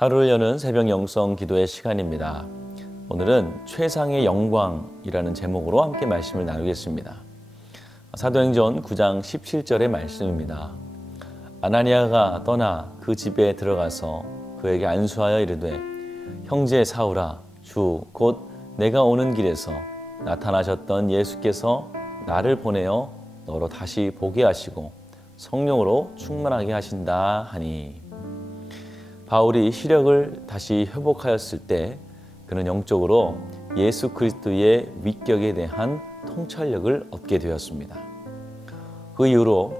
하루를 여는 새벽 영성 기도의 시간입니다. 오늘은 최상의 영광이라는 제목으로 함께 말씀을 나누겠습니다. 사도행전 9장 17절의 말씀입니다. 아나니아가 떠나 그 집에 들어가서 그에게 안수하여 이르되 형제 사울아 주 곧 내가 오는 길에서 나타나셨던 예수께서 나를 보내어 너로 다시 보게 하시고 성령으로 충만하게 하신다 하니. 바울이 시력을 다시 회복하였을 때 그는 영적으로 예수 그리스도의 위격에 대한 통찰력을 얻게 되었습니다. 그 이후로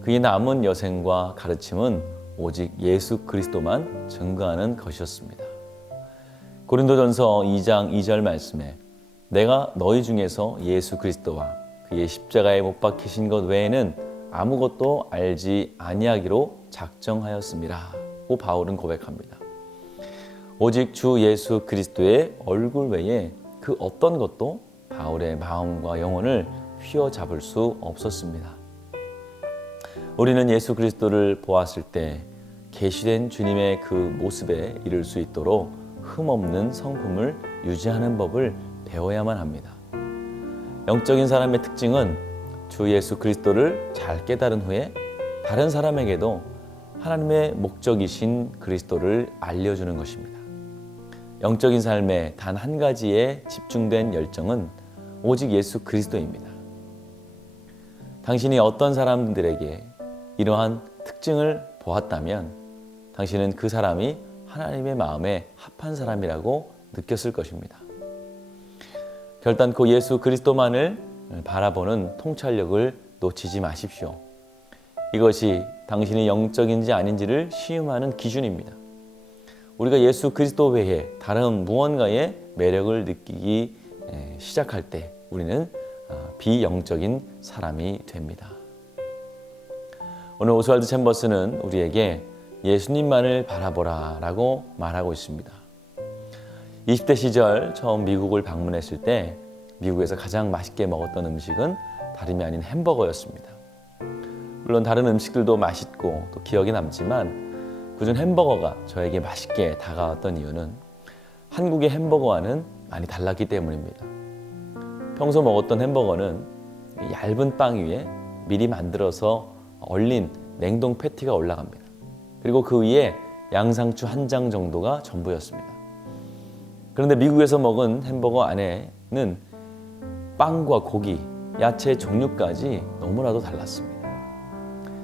그의 남은 여생과 가르침은 오직 예수 그리스도만 증거하는 것이었습니다. 고린도전서 2장 2절 말씀에 내가 너희 중에서 예수 그리스도와 그의 십자가에 못 박히신 것 외에는 아무것도 알지 아니하기로 작정하였습니다. 고 바울은 고백합니다. 오직 주 예수 그리스도의 얼굴 외에 그 어떤 것도 바울의 마음과 영혼을 휘어잡을 수 없었습니다. 우리는 예수 그리스도를 보았을 때 계시된 주님의 그 모습에 이를 수 있도록 흠없는 성품을 유지하는 법을 배워야만 합니다. 영적인 사람의 특징은 주 예수 그리스도를 잘 깨달은 후에 다른 사람에게도 하나님의 목적이신 그리스도를 알려주는 것입니다. 영적인 삶의 단 한 가지에 집중된 열정은 오직 예수 그리스도입니다. 당신이 어떤 사람들에게 이러한 특징을 보았다면 당신은 그 사람이 하나님의 마음에 합한 사람이라고 느꼈을 것입니다. 결단코 예수 그리스도만을 바라보는 통찰력을 놓치지 마십시오. 이것이 당신이 영적인지 아닌지를 시험하는 기준입니다. 우리가 예수 그리스도 외에 다른 무언가의 매력을 느끼기 시작할 때 우리는 비영적인 사람이 됩니다. 오늘 오스왈드 챔버스는 우리에게 예수님만을 바라보라 라고 말하고 있습니다. 20대 시절 처음 미국을 방문했을 때 미국에서 가장 맛있게 먹었던 음식은 다름이 아닌 햄버거였습니다. 물론 다른 음식들도 맛있고 또 기억에 남지만 그중 햄버거가 저에게 맛있게 다가왔던 이유는 한국의 햄버거와는 많이 달랐기 때문입니다. 평소 먹었던 햄버거는 얇은 빵 위에 미리 만들어서 얼린 냉동 패티가 올라갑니다. 그리고 그 위에 양상추 한 장 정도가 전부였습니다. 그런데 미국에서 먹은 햄버거 안에는 빵과 고기, 야채 종류까지 너무나도 달랐습니다.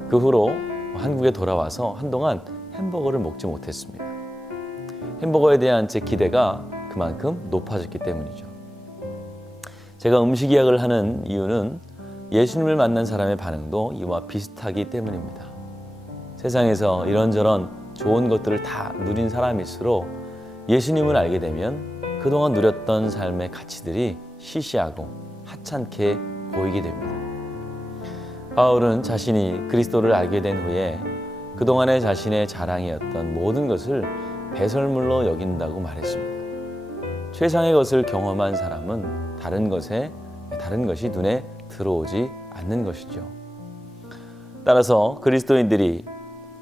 그 후로 한국에 돌아와서 한동안 햄버거를 먹지 못했습니다. 햄버거에 대한 제 기대가 그만큼 높아졌기 때문이죠. 제가 음식 이야기를 하는 이유는 예수님을 만난 사람의 반응도 이와 비슷하기 때문입니다. 세상에서 이런저런 좋은 것들을 다 누린 사람일수록 예수님을 알게 되면 그동안 누렸던 삶의 가치들이 시시하고 하찮게 보이게 됩니다. 바울은 자신이 그리스도를 알게 된 후에 그동안의 자신의 자랑이었던 모든 것을 배설물로 여긴다고 말했습니다. 최상의 것을 경험한 사람은 다른 것이 눈에 들어오지 않는 것이죠. 따라서 그리스도인들이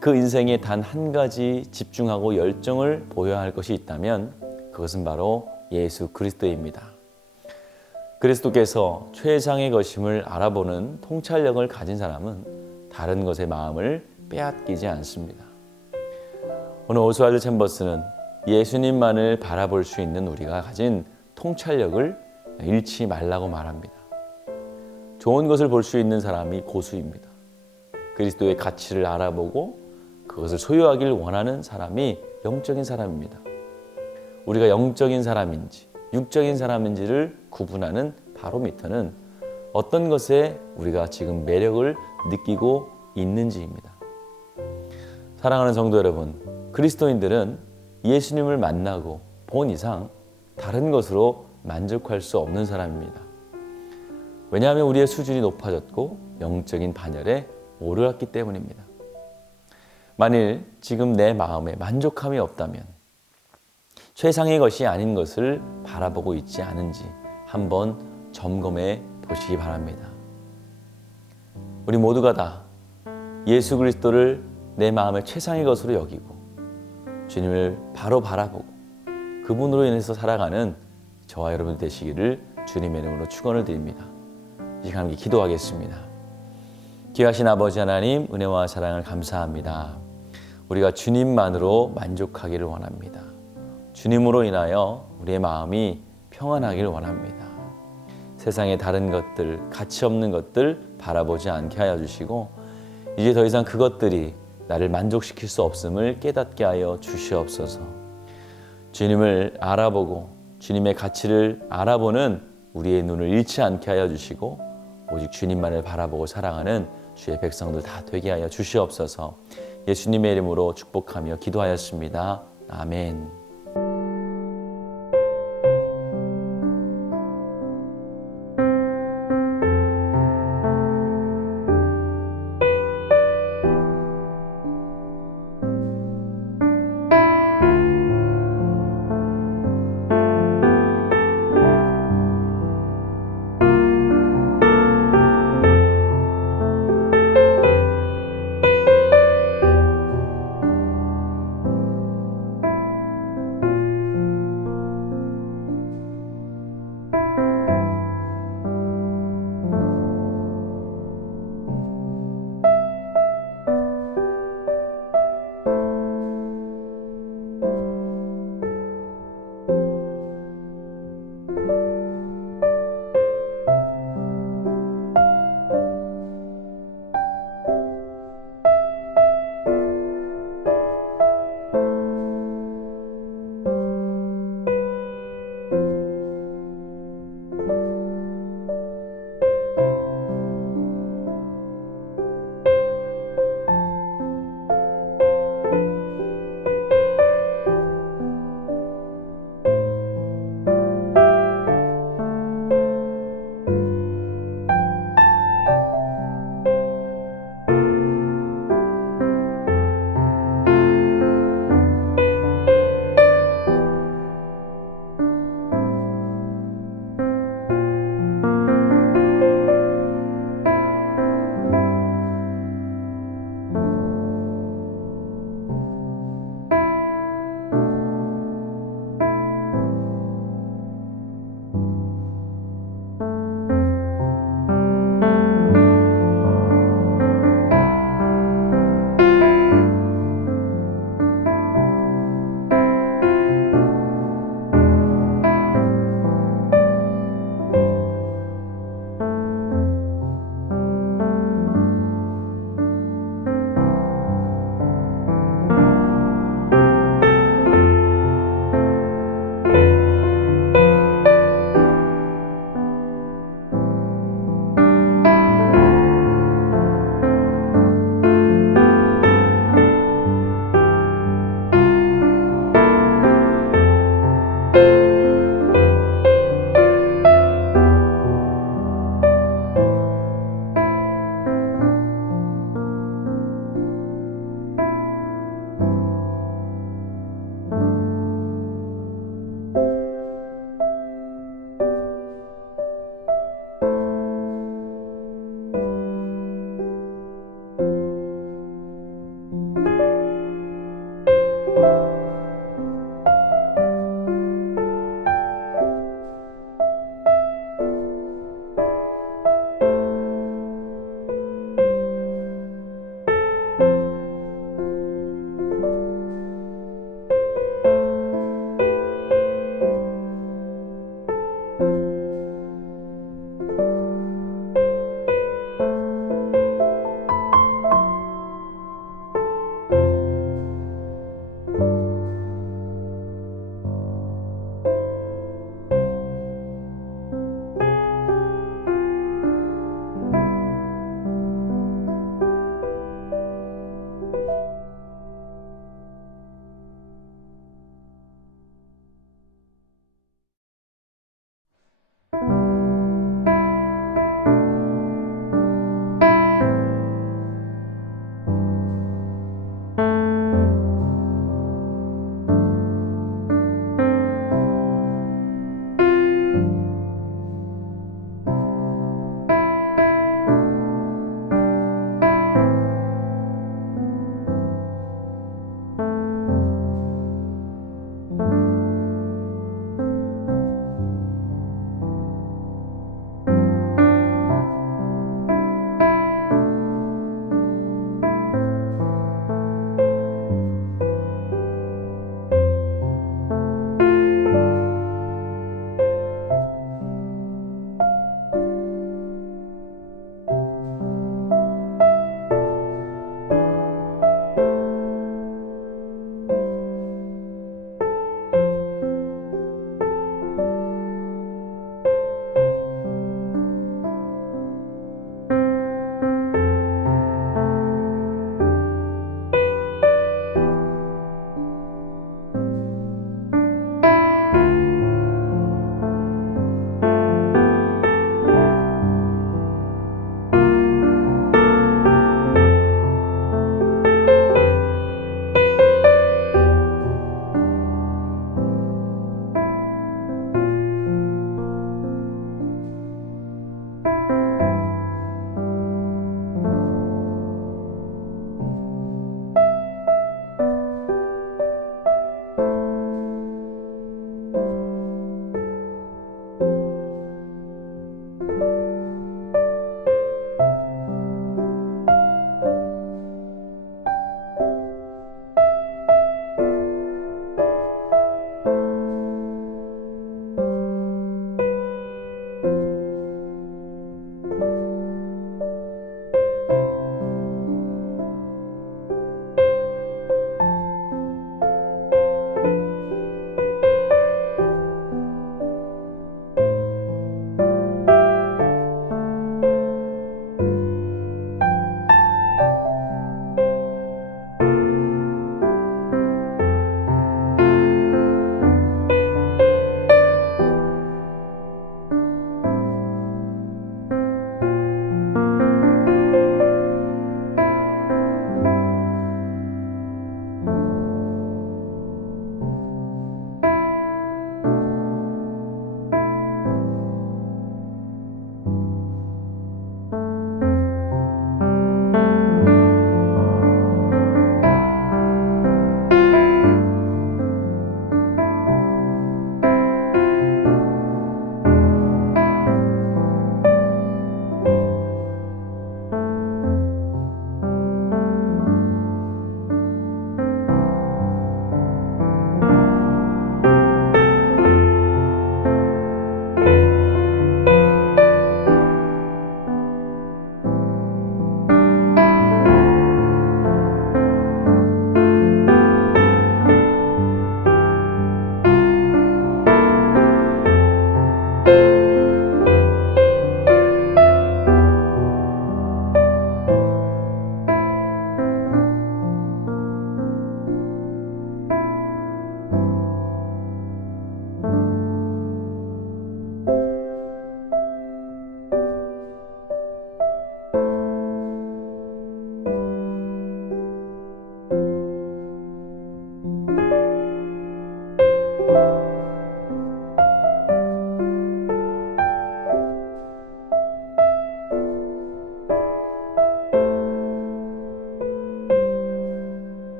그 인생에 단 한 가지 집중하고 열정을 보여야 할 것이 있다면 그것은 바로 예수 그리스도입니다. 그리스도께서 최상의 것임을 알아보는 통찰력을 가진 사람은 다른 것에 마음을 빼앗기지 않습니다. 오늘 오스왈드 챔버스는 예수님만을 바라볼 수 있는 우리가 가진 통찰력을 잃지 말라고 말합니다. 좋은 것을 볼 수 있는 사람이 고수입니다. 그리스도의 가치를 알아보고 그것을 소유하길 원하는 사람이 영적인 사람입니다. 우리가 영적인 사람인지 육적인 사람인지를 구분하는 바로미터는 어떤 것에 우리가 지금 매력을 느끼고 있는지입니다. 사랑하는 성도 여러분, 그리스도인들은 예수님을 만나고 본 이상 다른 것으로 만족할 수 없는 사람입니다. 왜냐하면 우리의 수준이 높아졌고 영적인 반열에 오르렀기 때문입니다. 만일 지금 내 마음에 만족함이 없다면 최상의 것이 아닌 것을 바라보고 있지 않은지 한번 점검해 보시기 바랍니다. 우리 모두가 다 예수 그리스도를 내 마음의 최상의 것으로 여기고 주님을 바로 바라보고 그분으로 인해서 살아가는 저와 여러분 되시기를 주님의 이름으로 축원을 드립니다. 이 시간 함께 기도하겠습니다. 귀하신 아버지 하나님, 은혜와 사랑을 감사합니다. 우리가 주님만으로 만족하기를 원합니다. 주님으로 인하여 우리의 마음이 평안하기를 원합니다. 세상의 다른 것들, 가치 없는 것들 바라보지 않게 하여 주시고 이제 더 이상 그것들이 나를 만족시킬 수 없음을 깨닫게 하여 주시옵소서. 주님을 알아보고 주님의 가치를 알아보는 우리의 눈을 잃지 않게 하여 주시고 오직 주님만을 바라보고 사랑하는 주의 백성들 다 되게 하여 주시옵소서. 예수님의 이름으로 축복하며 기도하였습니다. 아멘.